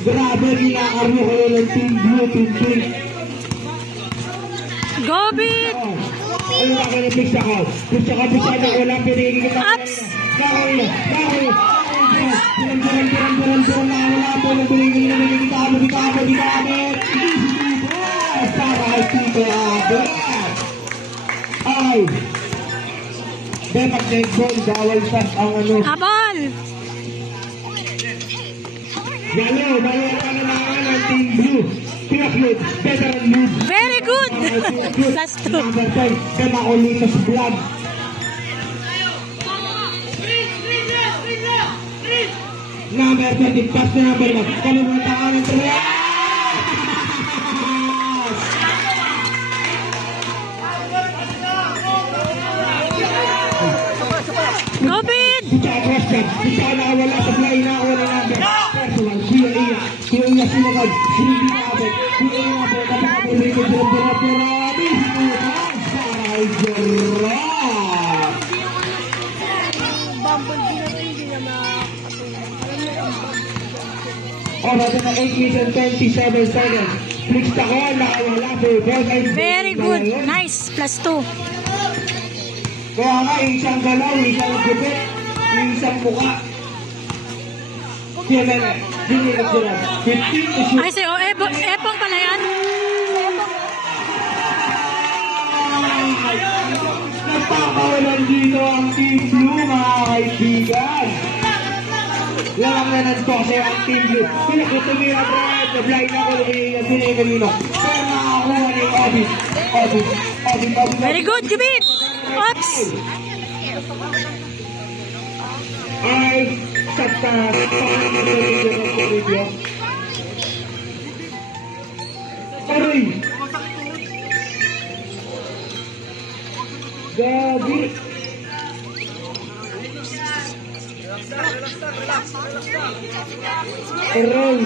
Grabe, ginakarmo ko ng Team Blue, Team Pink. Go, Bit! Ano ba kayo na-fix ako? Fix ako, walang pinigil kita. Ups! Bakoy! Wala po, nagpinigil kita. Para kay Tito Abet. Ay! Dapat netball, bawal sa ang ano. Abol! Balo ng Team Blue. Pinakload, veteran move. Very good! Plus 2. Number 10, Demacolitos Vlog. Number 20, pass na number 1. Kalimutan ka ng 3. Go, Bit! Bisa question, bisa nakawala sa play na ako ng number. Personal, Kuya Iya sinagad, hindi na abot. Kuya Iya po, kapag-abot ko grabe, Saray Gerard. Oras na 8 minutes and 27 seconds. Flicks ako, nakawala po. Very good. Nice. Plus 2. Kaya nga, isang galaw, isang gupit, isang mukha. Kaya na, hindi na sila. 15 to shoot. Ay, sa'yo. Epong pala yan. Napakawalan dito ang Team Blue, mga kaibigan. Walang nanagpok sa'yo ang Team Blue. Pinakutumira, Brad. Na-blind ako, lumihingan kanino. Pero nakakuha ni Obi. Very good, Jubit! Oops! Ay, sakta. Aray! Gabi! Aray!